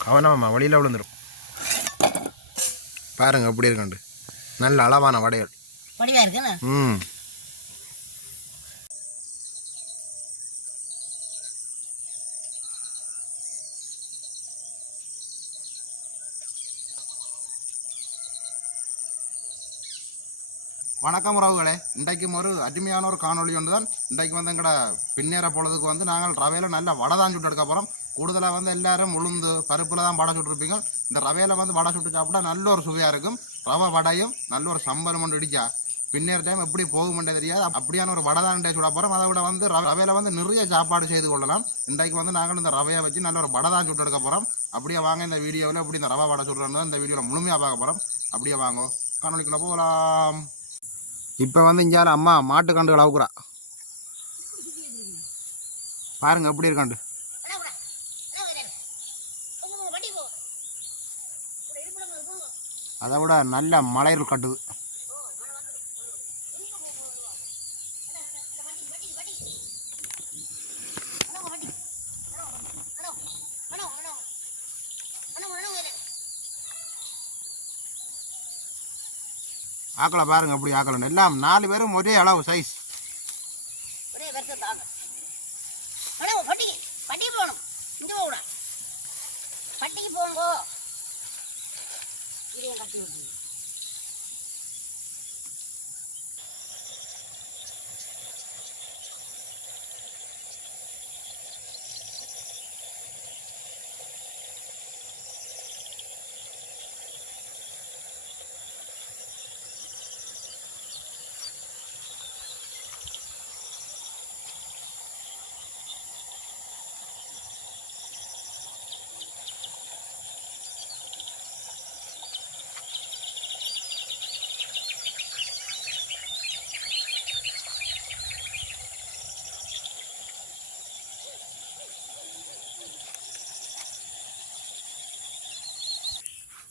கவனமாம்மா வழியில் விழுந்துடும் பாருங்க எப்படி இருக்குண்டு நல்ல அளவான வடைகள். ம். வணக்கம் உறவுகளே. இன்றைக்கும் ஒரு அருமையான ஒரு காணொளி ஒன்று தான் இன்றைக்கு வந்து எங்கட பின்னேற பொழுதுக்கு வந்து நாங்கள் ரவையில் நல்ல வடை தான் சுட்டு எடுக்க போகிறோம் கூடுதலாக வந்து எல்லாரும் உளுந்து பருப்பில் தான் வடை சுட்டுருப்பீங்க. இந்த ரவையில் வந்து வடை சுட்டு சாப்பிட்டா நல்ல ஒரு சுவையாக இருக்கும். ரவை வடையும் நல்ல ஒரு சம்பளம் ஒன்று இடிச்சா பின்னேற டைம் எப்படி போகுமெண்டே தெரியாது. அப்படியான ஒரு வடை தான் சுட போகிறோம் அதை விட வந்து ரவையில் ரவையில வந்து நிறைய சாப்பாடு செய்து கொள்ளலாம். இன்றைக்கு வந்து நாங்கள் இந்த ரவையை வச்சு நல்ல ஒரு வடை தான் சுட்டு எடுக்க போகிறோம் அப்படியே வாங்க இந்த வீடியோவில் எப்படி இந்த ரவை வடை சுடுறோன்னு இந்த வீடியோவில் முழுமையாக பார்க்க போகிறோம் அப்படியே வாங்க. காணொலிக்குள்ள போகலாம். இப்போ வந்து இஞ்சால அம்மா மாட்டு கண்டுகள் அவுக்குறா. பாருங்க எப்படி இருக்காண்டு. அதை விட நல்ல மலையில் கட்டுது. ஆக்களை பாருங்க அப்படி ஆக்கலாம் எல்லாம் நாலு பேரும் ஒரே அளவு சைஸ் பட்டிக்கு பட்டிக்கு போகணும். இங்கே போகக்கூடாது. பட்டிக்கு போங்கோ. இதையும் கட்டி விட்டு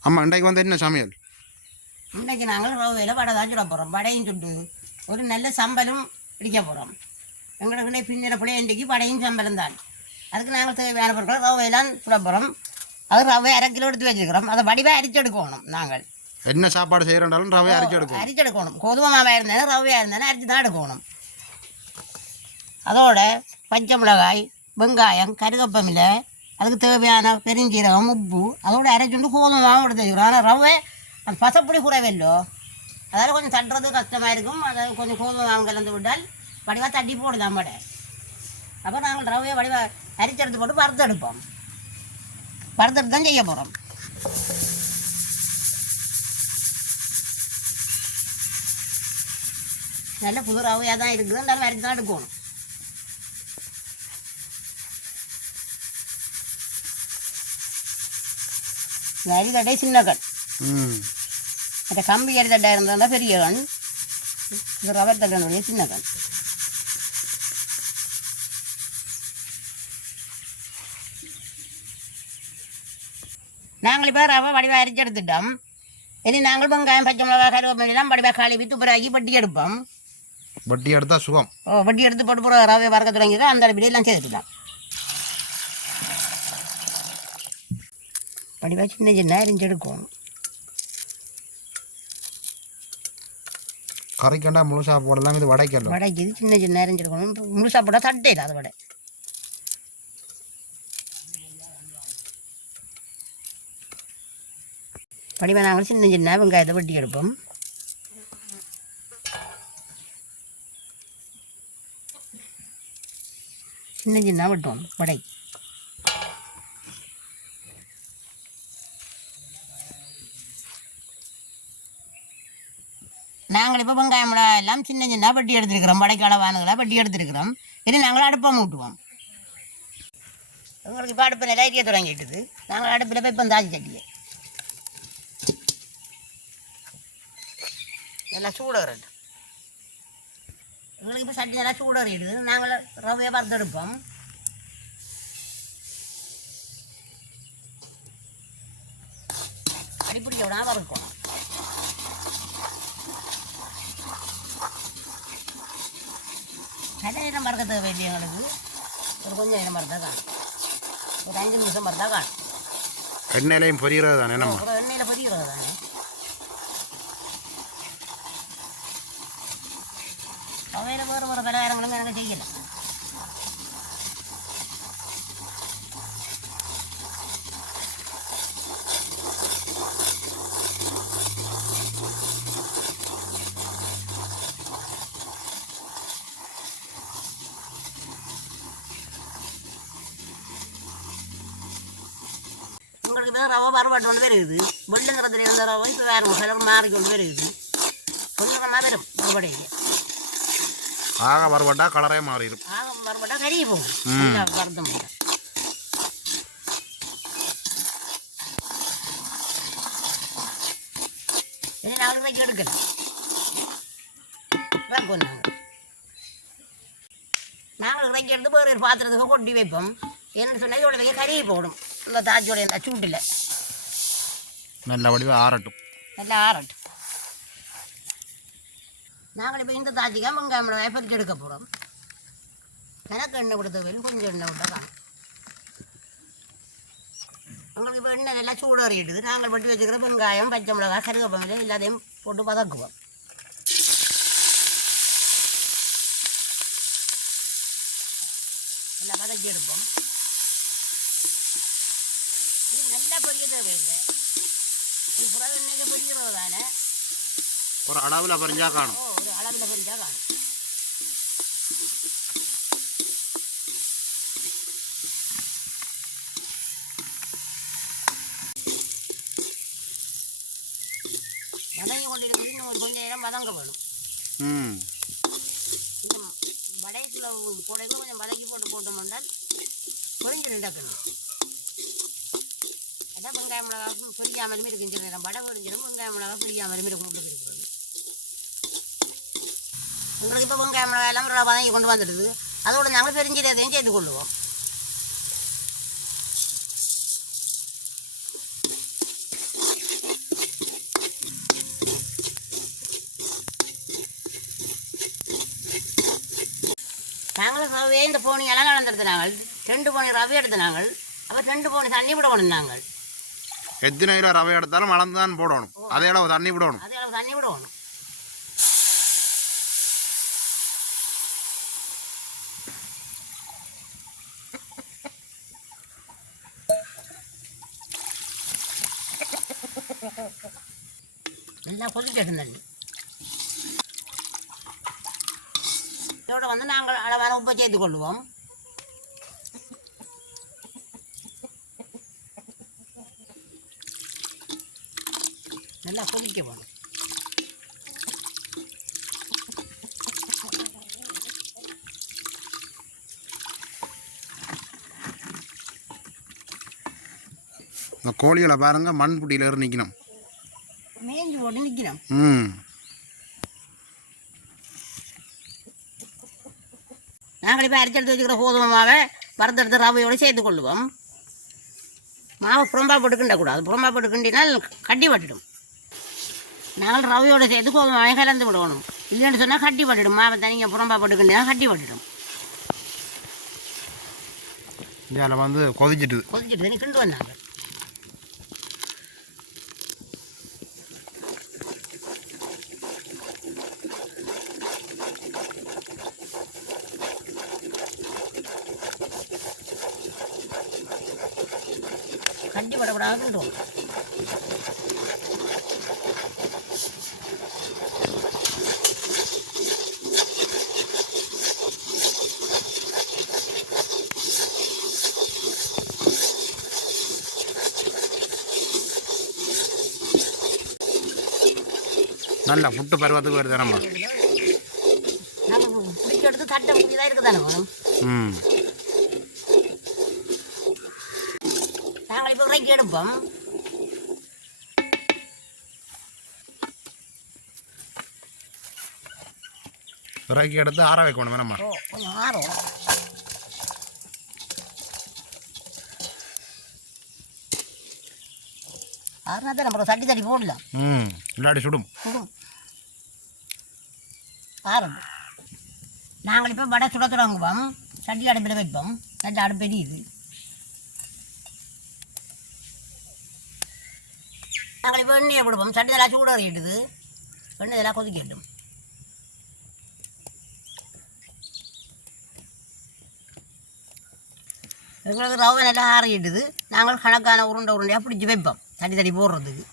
அம்மா இன்றைக்கு வந்து என்ன சமையல்? இன்றைக்கு நாங்கள் ரவையில் வடை தான் சுட போகிறோம் வடையும் சுட்டு ஒரு நல்ல சம்பலும் பிடிக்க போகிறோம் எங்களுக்கு பின்னிற பிள்ளைய இன்றைக்கு வடையும் சம்பளம் தான். அதுக்கு நாங்கள் தேவையான பொருட்கள் ரவையெல்லாம் சுட போகிறோம் அது ரவை அரை கிலோ எடுத்து வச்சுக்கிறோம் அதை வடிவாக அரிச்சு எடுக்கணும் நாங்கள். என்ன சாப்பாடு செய்கிறோண்டாலும் ரவை அரைச்சி எடுக்கும் அரிச்சு எடுக்கணும். கோதுமை மாவாக இருந்தாலும் ரவையாக இருந்தாலும் அரிச்சு தான் எடுக்கணும். அதோட பச்சை மிளகாய் வெங்காயம் கருகப்பமில்லை அதுக்கு தேவையான பெருஞ்சீரகம் உப்பு அதோட அரைச்சுண்டு கோதுமாவும் எடுத்து வச்சுக்கிறோம் ஆனால் ரவை அந்த பசப்பொடி குறைவில்லோ அதால் கொஞ்சம் தட்டுறது கஷ்டமாக இருக்கும். அதை கொஞ்சம் கோதுமாவும் கலந்து விட்டால் வடிவாக தட்டி போடுதான் வடை. அப்போ நாங்கள் ரவையை வடிவாக அரிச்செடுத்து போட்டு வறுத்தெடுப்போம். வறுத்தெடுத்து தான் செய்ய போகிறோம் நல்ல புது ரவையாக தான் இருக்குது. இருந்தாலும் வறுத்து தான் எடுக்கணும். இந்த அரிதட்டை சின்ன கண் அந்த கம்பி அரிதட்டை இருந்தால் பெரிய கண் இந்த ரவர் தட்டனுடைய சின்ன கண் நாங்கள் இப்போ ரவை வடிவாக அரிச்சு எடுத்துட்டோம். இனி நாங்கள் வெங்காயம் பச்சை மிளகாய் கருவேப்பிலை எல்லாம் வடிவாக கழுவி துப்புராக்கி பட்டி எடுப்போம். வட்டி எடுத்தால் சுகம். ஓ வட்டி எடுத்து போட்டு போகிற ரவை வறக்க தொடங்கிதான் அந்த விடையெல்லாம் சேர்த்துக்கலாம். வடிவாக சின்ன சின்ன அரிஞ்சு எடுக்கணும் கறிக்கண்டா முழுசா போடலாம் இது வடைக்கல்ல வடைக்கு இது சின்ன சின்ன அரிஞ்சு எடுக்கணும் முழுசாக போட்டால் தட்டே இல்லை அது வடை வடிவா நாங்கள் சின்ன சின்ன வெங்காயத்தை வெட்டி எடுப்போம் சின்ன சின்ன வெட்டுவோம் வடை நாங்கள் இப்போ வெங்காயம் எல்லாம் சின்ன சின்ன பட்டி எடுத்துருக்கிறோம். வடைக்கு அளவானுகளை பட்டி எடுத்துருக்கிறோம். இது நாங்கள் அடுப்பாக மூட்டுவோம் உங்களுக்கு இப்போ அடுப்பு நிலைய தொடங்கிட்டுது. நாங்கள் அடுப்பில் போய் இப்போ தாஜி சட்டியை எல்லாம் சூட வரட்டும் எங்களுக்கு இப்போ சட்டி நல்லா வரையிடுது நாங்கள் ரவையை வறுத்தெடுப்போம். அடிப்படி எவ்வளோ வறுக்கணும். நிறைய நேரம் மறக்க தேவையில்லை எங்களுக்கு? ஒரு கொஞ்சம் நேரம் மறந்தா காணும் ஒரு அஞ்சு நிமிஷம் மறந்தா காணும் எண்ணெயிலையும் பொரிகிறது தானே நம்ம எண்ணெயில் பொரிகிறது தானே அவையில் வேறு வேறு பலகாரங்களும் எனக்கு செய்யலை உங்களுக்கு இப்போ ரவை பருவாட்டு கொண்டு வருது வெள்ளுங்கிறதுல இருந்த ரவை இப்போ வேறு கலர் மாறி கொண்டு வருது கொஞ்சம் மாதிரி வரும் மறுபடியும். ஆக வரப்பட்டா கலரே மாறிடும். ஆக மறுபடியும் கருகி போகும். ம். நல்லா வறுத்த முடியும் இனி நாங்கள் வைக்க எடுக்கலாம் வைப்போம் நாங்கள் வைக்க எடுத்து வேறு பாத்திரத்துக்கு கொட்டி வைப்போம். என்ன சொன்னால் வைக்க கருகி போடும். இந்த தாச்சியோட இந்த சூட்டில். நல்ல வடிவம் ஆறட்டும் நல்லா ஆறட்டும் நாங்கள் இப்போ இந்த தாச்சிக்கா வெங்காயம் மிளகாய் பறிச்சு எடுக்க போகிறோம் எனக்கு எண்ணெய் கொடுத்த வரையும் கொஞ்சம் எண்ணெய் விட்டா காணும் உங்களுக்கு இப்போ எண்ணெய் நல்லா சூடறிடுது நாங்கள் பட்டி வச்சுக்கிற வெங்காயம் பச்சை மிளகாய் கருவேப்பிலை எல்லாத்தையும் போட்டு வதக்குவோம் எல்லாம் வதக்கி எடுப்போம் இது நல்லா பொரிய தேவையில்லை தானே ஒரு அளவில் பறிஞ்சா காணும் ஒரு அளவில் பொரிஞ்சா காணும் வதங்கி கொண்டு இருக்குது இன்னும் ஒரு கொஞ்சம் நேரம் வதங்க வேணும் இந்த வடையத்தில் போடையில் கொஞ்சம் வதக்கி போட்டு போட்டோம்னால் பொரிஞ்சு நின்றக்கணும் இருந்தால் வெங்காய மிளகா பொரியாமலும் இருக்கு இந்த நேரம் வடை பொரிஞ்சிடும் வெங்காய மிளகா பொரியாமலும் இருக்கும் போட்டு இருக்கிறது உங்களுக்கு இப்போ வெங்காய மிளகா எல்லாம் ரூபா வதங்கி கொண்டு வந்துடுது. அதோட நாங்கள் பெருஞ்சீரகத்தையும் சேர்த்து கொள்ளுவோம். நாங்களும் ரவையே இந்த போனி எல்லாம் கலந்துடுது நாங்கள். ரெண்டு போனி ரவை எடுத்து நாங்கள். அப்போ ரெண்டு போனி தண்ணி விடணும் நாங்கள். எத்தனை கிலோ ரவை எடுத்தாலும் அளந்து தான் போடணும் அதே அளவு தண்ணி விடணும். அதே அளவு தண்ணி விடணும். நல்லா கொதிக்கட்டும் தண்ணி. இதோட வந்து நாங்கள் அளவான உப்பை சேர்த்து கொள்வோம். நல்லா கொதிக்க வேணும் இந்த கோழிகளை பாருங்க மண் புட்டியில இருந்து நிற்கணும் மேய்ஞ்சி போட்டு நிற்கிறோம் ம். நாங்கள் இப்போ அரைச்செடுத்து வச்சுக்கிற கோதுமை மாவை வறுத்தெடுத்து ரவையோடு சேர்த்து கொள்ளுவோம். மாவை புறம்பா போட்டு கிண்டக்கூடாது. புறம்பா போட்டு கிண்டினால் கட்டி பட்டுடும். நாங்கள் ரவையோடு சேர்த்து கோதுமை கலந்து விடணும்? இல்லைன்னு சொன்னால் கட்டி பட்டுடும். மாவை தனியாக புறம்பா போட்டு கிண்டினா கட்டி பட்டுடும். இதில் வந்து கொதிச்சுட்டு தண்ணி கிண்டு வந்தாங்க. கட்டி படக்கூடாது நல்ல புட்டு பருவத்துக்கு வருது நம்ம ம். நாங்கள் இப்போ இறக்கி எடுப்போம் இறக்கி எடுத்து ஆற வைக்கணும் நம்ம ஆறும் ஆறுனா தான் நம்ம தட்டி தட்டி போடலாம். ம். இல்லாடி சுடும். சுடும். ஆறும் நாங்கள் இப்போ வடை சுட தொடங்குவோம். சட்டி அடுப்பில் வைப்போம். சட்டி அடுப்பு எரியுது. நாங்கள் இப்போ எண்ணெயை கொடுப்போம் சட்டி இதெல்லாம் சூட சூடறிட்டுது எண்ணெய் இதெல்லாம் கொதிக்கட்டும் எங்களுக்கு ரவை நல்லா ஆறிட்டுது நாங்கள் கணக்கான உருண்டை உருண்டையாக பிடிச்சி வைப்போம். தடி தடி போடுறதுக்கு.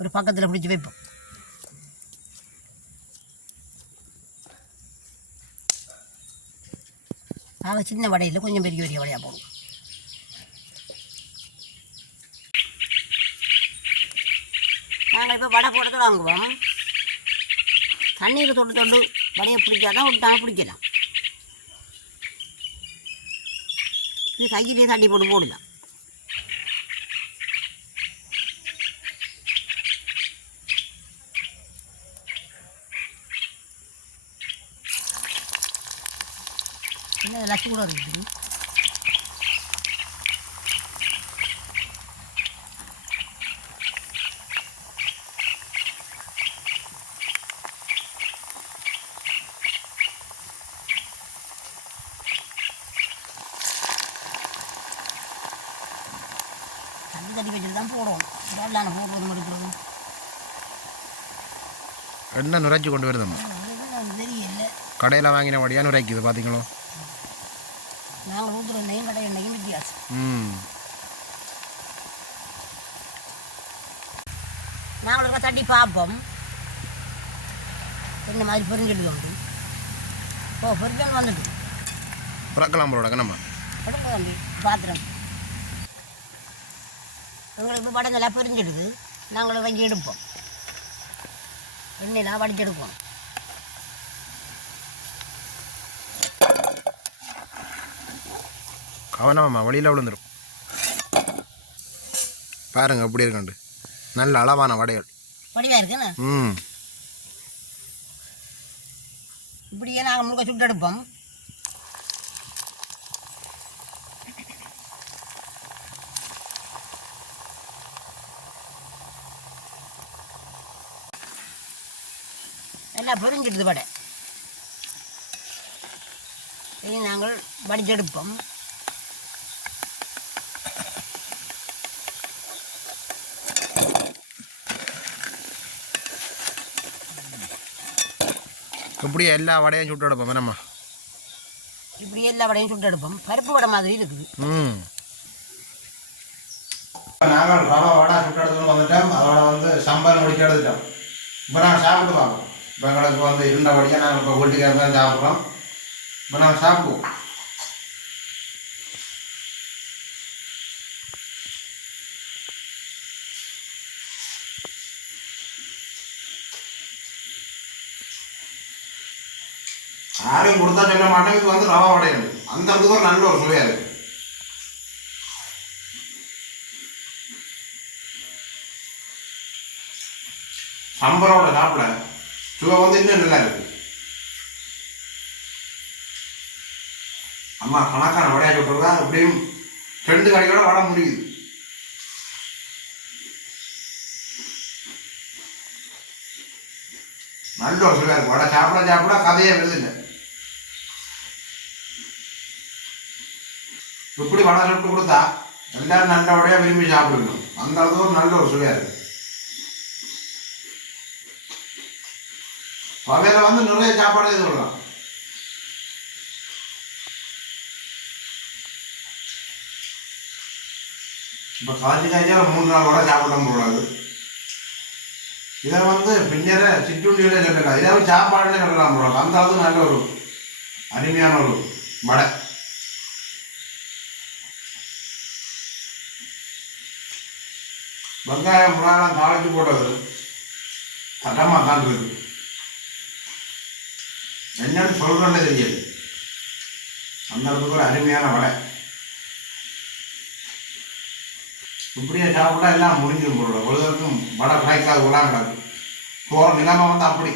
ஒரு பக்கத்தில் பிடிச்சி வைப்போம். ஆக சின்ன வடையில் கொஞ்சம் பெரிய பெரிய வடையாக போடுவோம். நாங்கள் இப்போ வடை போடுறது வாங்குவோம். தண்ணீர் தொட்டு தொட்டு வடையை பிடிச்சாதான் விட்டாங்க பிடிக்கலாம். இது கையிலேயே தண்ணி போட்டு போடலாம் என்ன இதெல்லாம் சூடாக இருக்குது தண்ணி தண்ணி வச்சுட்டு தான் போடுவோம் வெள்ளான போடுறது முடிக்கிறது எண்ணெய் நுரைச்சி கொண்டு தெரியல கடையில் வாங்கின வழியாக நுரைக்குது பார்த்தீங்களோ நாங்கள் ஊற்றுற எண்ணெயும் கடை எண்ணெயும் வித்தியாசம் ம் நாங்கள் ஒரு தட்டி பார்ப்போம். என்ன மாதிரி பொறிஞ்சிட்டு உண்டு ஓ பொறிஞ்சல் வந்துட்டு புறக்கலாம் போல எடுக்க தம்பி பாத்திரம். எங்களுக்கு இப்போ படங்கள்லாம் பொறிஞ்சிடுது. நாங்கள் வங்கி எடுப்போம். எண்ணெயெல்லாம் வடிச்செடுப்போம் கவனமாம்மா வழியில் விழுந்துடும் பாருங்க எப்படி இருக்குண்டு நல்ல அளவான வடைகள். வடிவாக இருக்குண்ணே ம். இப்படியே நாங்கள் முழுக்க சுட்டு எடுப்போம். எல்லாம் பொரிஞ்சிடுது வடை. இனி நாங்கள் வடிச்செடுப்போம் இப்படி எல்லா வடையும் சுட்டு எடுப்போம் வேணாம்மா இப்படி எல்லா வடையும் சுட்டு எடுப்போம். பருப்பு வடை மாதிரி இருக்குது. ம். நாங்கள் ரவை வடை சுட்டு எடுத்துன்னு வந்துட்டோம். அதோட வந்து சம்பல் முடிச்சு எடுத்துட்டோம். இப்போ நாங்கள் சாப்பிட்டு பார்ப்போம். இப்போ எங்களுக்கு வந்து இருண்ட வடியாக நாங்கள் இப்போ வீட்டுக்கு சாப்பிட்றோம். இப்போ நாங்கள் சாப்பிடுவோம். யாரையும் கொடுத்தா சொல்ல மாட்டேன் இது வந்து ரவா வடை அந்த இடத்துக்கு ஒரு நல்ல ஒரு சுவையாக இருக்கு. சம்பரோட சாப்பிட சுவை வந்து இன்னும் நல்லா இருக்கு. அம்மா பணக்கார வடையாக சொல்றதா அப்படியும் ரெண்டு கடையோட வட முடியுது. நல்ல ஒரு சுவையாக இருக்கு. வடை சாப்பிட சாப்பிட கதையே விழுதுங்க இப்படி வடை சுட்டு கொடுத்தா எல்லாரும் நல்ல உடையாக விரும்பி சாப்பிடணும். அந்த அளவுக்கு ஒரு நல்ல ஒரு சுவையாக இருக்குது வகையில் வந்து நிறைய சாப்பாடு இது இப்போ காய்ச்சி காய்ச்சா மூணு நாள் கூட சாப்பிட முடியாது. இதை வந்து பின்னர சிற்றுண்டியிலே சொல்லலாம் இதை சாப்பாடுலேயே சொல்லலாம் போடலாம் அந்த அளவுக்கு நல்ல ஒரு அருமையான ஒரு வடை. வெங்காயம் முன்னாலாம் தாளிச்சு போட்டது. தட்டமாக தான் இருக்குது என்னன்னு சொல்கிறோன்னே தெரியாது. அந்த அளவுக்கு ஒரு அருமையான வடை. இப்படியே சாப்பிட்டா எல்லாம் முடிஞ்சிடும் பொருள். ஒருத்தருக்கும் வடை கிடைக்காது கிடாது போகிற நிலைமை வந்து அப்படி.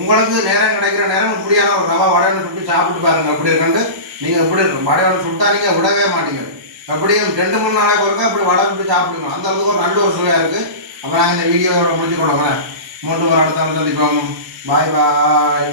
உங்களுக்கு நேரம் கிடைக்கிற நேரம் இப்படியான ஒரு ரவா வடைன்னு சுட்டு சாப்பிட்டு பாருங்க. அப்படி இருக்கண்டு நீங்கள் இப்படி வடையோட சுட்டா நீங்கள் விடவே மாட்டீங்க. அப்படியும் ரெண்டு மூணு நாளைக்கு ஒருக்கா இப்படி வடை சுட்டு அந்த அளவுக்கு ஒரு நல்ல ஒரு சுவையாக இருக்குது அப்புறம் நாங்கள் இந்த வீடியோவோட முடிச்சுக்கொள்ளுங்களேன் மட்டும் ஒரு அடுத்த சந்திப்போம் பாய் பாய்